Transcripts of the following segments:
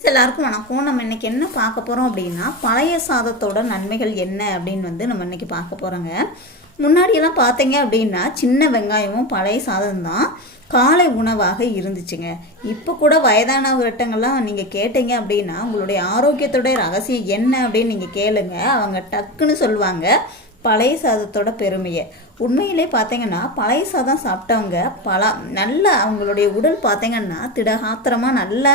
எல்லாருக்கும் வணக்கம். நம்ம இன்னைக்கு என்ன பார்க்க போகிறோம் அப்படின்னா பழைய சாதத்தோட நன்மைகள் என்ன அப்படின்னு வந்து நம்ம இன்னைக்கு பார்க்க போகிறோங்க முன்னாடியெல்லாம் பார்த்தீங்க அப்படின்னா சின்ன வெங்காயமும் பழைய சாதம் தான் காலை உணவாக இருந்துச்சுங்க. இப்போ கூட வயதானவர்கிட்டங்கள்லாம் நீங்கள் கேட்டீங்க அப்படின்னா உங்களுடைய ஆரோக்கியத்துடைய ரகசியம் என்ன அப்படின்னு நீங்கள் கேளுங்க. அவங்க டக்குன்னு சொல்லுவாங்க. பழைய சாதத்தோட பெருமையை. உண்மையிலே பார்த்தீங்கன்னா பழைய சாதம் சாப்பிட்டவங்க பல நல்ல அவங்களுடைய உடல் பார்த்தீங்கன்னா திடகாத்திரமாக நல்ல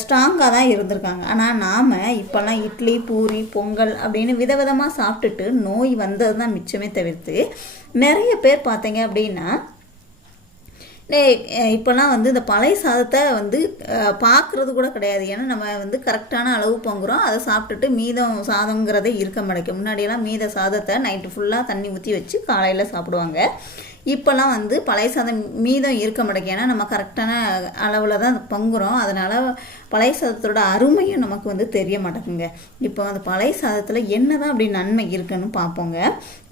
ஸ்ட்ராங்காக தான் இருந்திருக்காங்க. ஆனால் நாம் இப்போல்லாம் இட்லி பூரி பொங்கல் அப்படின்னு விதவிதமாக சாப்பிட்டுட்டு நோய் வந்தது தான் மிச்சமே தவிர்த்து நிறைய பேர் பார்த்தீங்க அப்படின்னா இப்போல்லாம் வந்து இந்த பழைய சாதத்தை வந்து பார்க்குறது கூட கிடையாது. ஏன்னா நம்ம வந்து கரெக்டான அளவு பொங்குறோம். அதை சாப்பிட்டுட்டு மீதம் சாதங்கிறதே இருக்க மாட்டேங்குது. முன்னாடியெல்லாம் மீத சாதத்தை நைட்டு ஃபுல்லாக தண்ணி ஊற்றி வச்சு காலையில் சாப்பிடுவாங்க. இப்போல்லாம் வந்து பழைய சாதம் மீதம் இருக்க மாட்டேங்க ஏன்னா நம்ம கரெக்டான அளவில் தான் பொங்குறோம். அதனால் பழைய சாதத்தோட அருமையும் நமக்கு வந்து தெரிய மாட்டேங்குங்க இப்போ அந்த பழைய சாதத்தில் என்ன தான் அப்படி நன்மை இருக்குன்னு பார்ப்போங்க.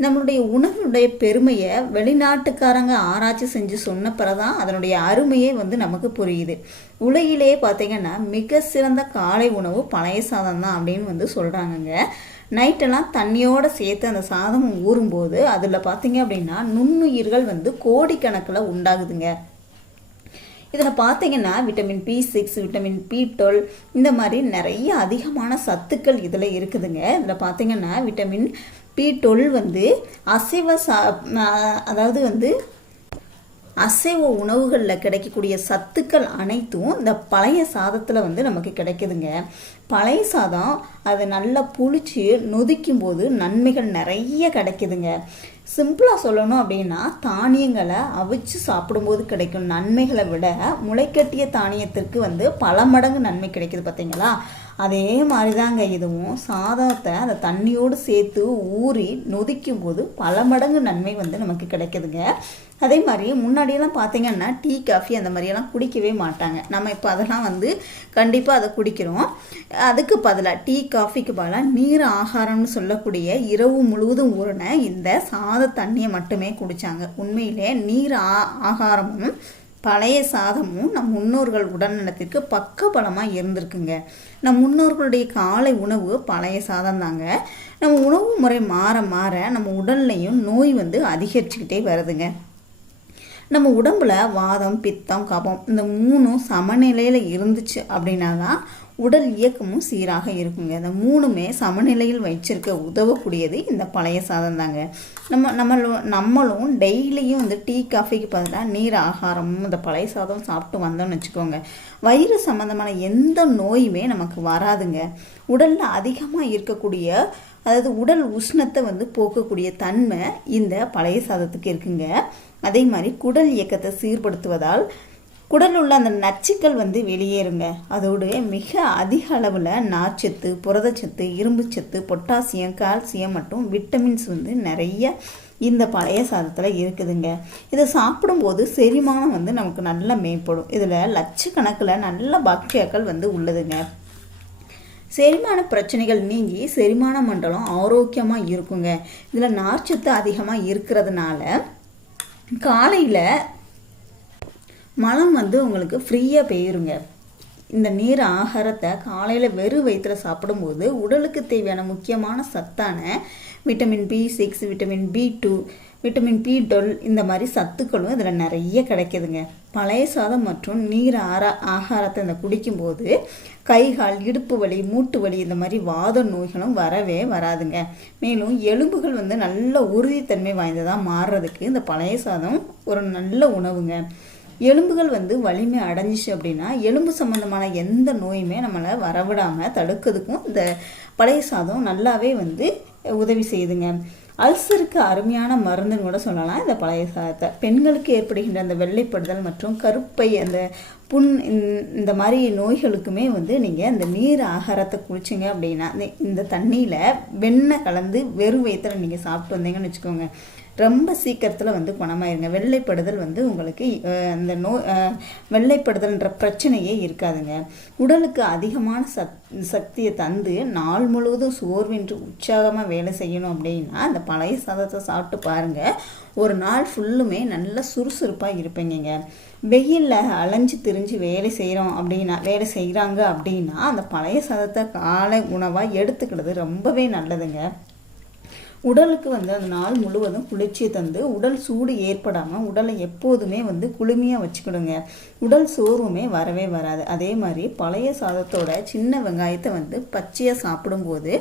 நம்மளுடைய உணவுடைய பெருமையை வெளிநாட்டுக்காரங்க ஆராய்ச்சி செஞ்சு சொன்ன பிறதான் அதனுடைய அருமையே வந்து நமக்கு புரியுது. உலகிலேயே பார்த்தீங்கன்னா மிக சிறந்த காலை உணவு பழைய சாதம் தான் அப்படின்னு வந்து சொல்கிறாங்கங்க நைட்டெல்லாம் தண்ணியோடு சேர்த்து அந்த சாதம் ஊறும்போது அதில் பார்த்தீங்க அப்படின்னா நுண்ணுயிர்கள் வந்து கோடிக்கணக்கில் உண்டாகுதுங்க. இதில் பார்த்தீங்கன்னா vitamin B six vitamin B twelve இந்த மாதிரி நிறைய அதிகமான சத்துக்கள் இதில் இருக்குதுங்க. இதில் பார்த்தீங்கன்னா விட்டமின் பி டுவெல் வந்து அசைவ சா அதாவது வந்து அசைவ உணவுகளில் கிடைக்கக்கூடிய சத்துக்கள் அனைத்தும் இந்த பழைய சாதத்தில் வந்து நமக்கு கிடைக்குதுங்க. பழைய சாதம் அதை நல்லா புளிச்சு நொதிக்கும் போது நன்மைகள் நிறைய கிடைக்குதுங்க. சிம்பிளாக சொல்லணும் அப்படின்னா தானியங்களை அவிச்சு சாப்பிடும்போது கிடைக்கும் நன்மைகளை விட முளைக்கட்டிய தானியத்திற்கு வந்து பல மடங்கு நன்மை கிடைக்குது பார்த்தீங்களா அதே மாதிரி தாங்க இதுவும். சாதத்தை அந்த தண்ணியோடு சேர்த்து ஊறி நொதிக்கும் போது பல மடங்கு நன்மை வந்து நமக்கு கிடைக்குதுங்க. அதே மாதிரி முன்னாடியெல்லாம் பார்த்தீங்கன்னா டீ காஃபி அந்த மாதிரியெல்லாம் குடிக்கவே மாட்டாங்க. நம்ம இப்போ அதெல்லாம் வந்து கண்டிப்பாக அதை குடிக்கிறோம். அதுக்கு பதிலாக டீ காஃபிக்கு பதிலாக நீர் ஆகாரம்னு சொல்லக்கூடிய இரவு முழுவதும் ஊறின இந்த சாத தண்ணியை மட்டுமே குடித்தாங்க உண்மையிலே நீர் ஆ ஆகாரமும் பழைய சாதமும் நம் முன்னோர்கள் உடல்நலத்திற்கு பக்கபலமாக இருந்திருக்குங்க. நம் முன்னோர்களுடைய காலை உணவு பழைய சாதம் தாங்க நம்ம உணவு முறை மாற மாற நம்ம உடல்லையும் நோய் வந்து அதிகரிச்சுக்கிட்டே வருதுங்க. நம்ம உடம்புல வாதம் பித்தம் கபம் இந்த மூணும் சமநிலையில் இருந்துச்சு அப்படின்னா தான் உடல் இயக்கமும் சீராக இருக்குங்க. இந்த மூணுமே சமநிலையில் வச்சிருக்க உதவக்கூடியது இந்த பழைய சாதம் தாங்க. நம்ம நம்மளும் நம்மளும் டெய்லியும் வந்து டீ காஃபிக்கு பதிலாக நீர் ஆகாரமும் இந்த பழைய சாதம் சாப்பிட்டு வந்தோம்னு வச்சுக்கோங்க. வயிறு சம்மந்தமான எந்த நோயுமே நமக்கு வராதுங்க. உடலில் அதிகமாக இருக்கக்கூடிய அதாவது உடல் உஷ்ணத்தை வந்து போக்கக்கூடிய தன்மை இந்த பழைய சாதத்துக்கு இருக்குங்க. அதே மாதிரி குடல் இயக்கத்தை சீர்படுத்துவதால் குடலில் உள்ள அந்த நச்சுக்கள் வந்து வெளியேறுங்க. அதோடு மிக அதிக அளவில் நார்ச்சத்து புரதச்சத்து இரும்புச்சத்து பொட்டாசியம் கால்சியம் மற்றும் விட்டமின்ஸ் வந்து நிறைய இந்த பழைய சாதத்தில் இருக்குதுங்க. இதை சாப்பிடும்போது செரிமானம் வந்து நமக்கு நல்லா மேம்படும். இதில் லட்சக்கணக்கில் நல்ல பாக்டீரியாக்கள் வந்து உள்ளதுங்க. செரிமான பிரச்சனைகள் நீங்கி செரிமான மண்டலம் ஆரோக்கியமாக இருக்குங்க. இதில் நார்ச்சத்து அதிகமாக இருக்கிறதுனால காலையில் மலம் வந்து உங்களுக்கு ஃப்ரீயாக போயிருங்க இந்த நீர் ஆகாரத்தை காலையில் வெறும் வயிற்றில் சாப்பிடும்போது உடலுக்கு தேவையான முக்கியமான சத்தான vitamin B six vitamin B two vitamin B twelve இந்த மாதிரி சத்துக்களும் இதில் நிறைய கிடைக்குதுங்க. பழைய சாதம் மற்றும் நீர் ஆரா ஆகாரத்தை இந்த குடிக்கும்போது கை கால் இடுப்பு வலி மூட்டு வலி இந்த மாதிரி வாத நோய்களும் வரவே வராதுங்க. மேலும் எலும்புகள் வந்து நல்ல உறுதித்தன்மை வாய்ந்ததாக மாறுறதுக்கு இந்த பழைய சாதம் ஒரு நல்ல உணவுங்க. எலும்புகள் வந்து வலிமை அடைஞ்சிச்சு அப்படின்னா எலும்பு சம்மந்தமான எந்த நோயுமே நம்மளை வரவிடாமல் தடுக்கிறதுக்கும் இந்த பழைய சாதம் நல்லாவே வந்து உதவி செய்யுதுங்க. அல்சருக்கு அருமையான மருந்துன்னு கூட சொல்லலாம். இந்த பழைய சாதத்தை. பெண்களுக்கு ஏற்படுகின்ற அந்த வெள்ளைப்படுதல் மற்றும் கருப்பை அந்த புண் இந்த மாதிரி நோய்களுக்குமே வந்து நீங்கள் இந்த நீர் ஆகாரத்தை குளிச்சிங்க அப்படின்னா இந்த தண்ணியில் வெண்ணெய் கலந்து வெறும் வயிற்றுல நீங்கள் சாப்பிட்டு வந்தீங்கன்னு வச்சுக்கோங்க. ரொம்ப சீக்கிரத்தில் வந்து குணமாயிருங்க. வெள்ளைப்படுதல் வந்து உங்களுக்கு அந்த நோ வெள்ளைப்படுதல்ன்ற பிரச்சனையே இருக்காதுங்க. உடலுக்கு அதிகமான சத் சக்தியை தந்து நாள் முழுவதும் சோர்வின்றி உற்சாகமாக வேலை செய்யணும் அப்படின்னா அந்த பழைய சாதத்தை சாப்பிட்டு பாருங்கள் ஒரு நாள் ஃபுல்லுமே நல்லா சுறுசுறுப்பாக இருப்பீங்க வெயிலில் அலைஞ்சு திரிஞ்சு வேலை செய்கிறோம் அப்படின்னா வேலை செய்கிறாங்க அப்படின்னா அந்த பழைய சாதத்தை காலை உணவாக எடுத்துக்கிறது ரொம்பவே நல்லதுங்க. உடலுக்கு வந்து அந்த நாள் முழுவதும் குளிர்ச்சியை தந்து உடல் சூடு ஏற்படாமல் உடலை எப்போதுமே வந்து குளுமையாக வச்சுக்கிடுங்க உடல் சோர்வுமே வரவே வராது. அதே மாதிரி பழைய சாதத்தோட சின்ன வெங்காயத்தை வந்து பச்சையாக சாப்பிடும்போது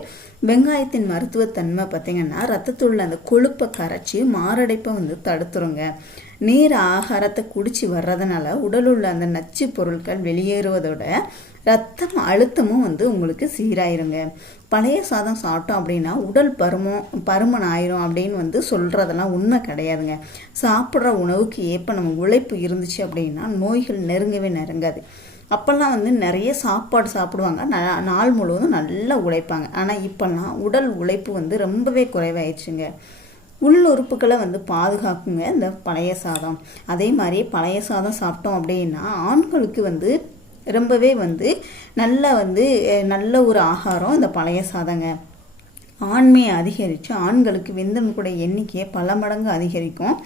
வெங்காயத்தின் மருத்துவத்தன்மை பார்த்திங்கன்னா ரத்தத்துள்ள அந்த கொழுப்பை கரைச்சி மாரடைப்பை வந்து தடுத்துருங்க. நீர் ஆகாரத்தை குடிச்சு வர்றதுனால உடலுள்ள அந்த நச்சு பொருட்கள் வெளியேறுவதோட ரத்தம் அழுத்தமும் வந்து உங்களுக்கு சீராயிருங்க. பழைய சாதம் சாப்பிட்டோம் அப்படின்னா உடல் பருமம் பருமன் ஆயிரும் அப்படின்னு வந்து சொல்கிறதெல்லாம் உண்மை கிடையாதுங்க. சாப்பிட்ற உணவுக்கு ஏற்ப நம்ம உழைப்பு இருந்துச்சு அப்படின்னா நோய்கள் நெருங்கவே நெருங்காது. அப்போல்லாம் வந்து நிறைய சாப்பாடு சாப்பிடுவாங்க. நாள் முழுவதும் நல்லா உழைப்பாங்க. ஆனால் இப்போல்லாம் உடல் உழைப்பு வந்து ரொம்பவே குறைவாயிடுச்சுங்க. உள் உறுப்புகளை வந்து பாதுகாக்குங்க இந்த பழைய சாதம். அதே மாதிரி பழைய சாதம் சாப்பிட்டோம் அப்படின்னா ஆண்களுக்கு வந்து ரொம்பவே வந்து நல்ல வந்து நல்ல ஒரு ஆகாரம் இந்த பழைய சாதங்க. ஆண்மையை அதிகரித்து ஆண்களுக்கு விந்தணுக்குடைய எண்ணிக்கையை பல மடங்கு அதிகரிக்கும்.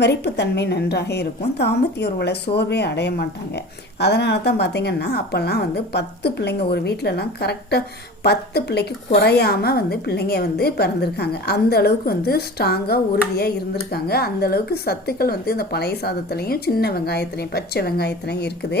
வரிப்புத்தன்மை நன்றாக இருக்கும். தாம்பத்திய சோர்வே அடைய மாட்டாங்க. அதனால தான் பார்த்திங்கன்னா அப்போல்லாம் வந்து பத்து பிள்ளைங்க ஒரு வீட்டிலலாம் கரெக்டாக பத்து பிள்ளைக்கு குறையாமல் வந்து பிள்ளைங்க வந்து பிறந்திருக்காங்க. அந்த அளவுக்கு வந்து ஸ்ட்ராங்காக உறுதியாக இருந்திருக்காங்க. அந்த அளவுக்கு சத்துக்கள் வந்து இந்த பழைய சாதத்துலேயும் சின்ன வெங்காயத்துலேயும் பச்சை வெங்காயத்துலேயும் இருக்குது.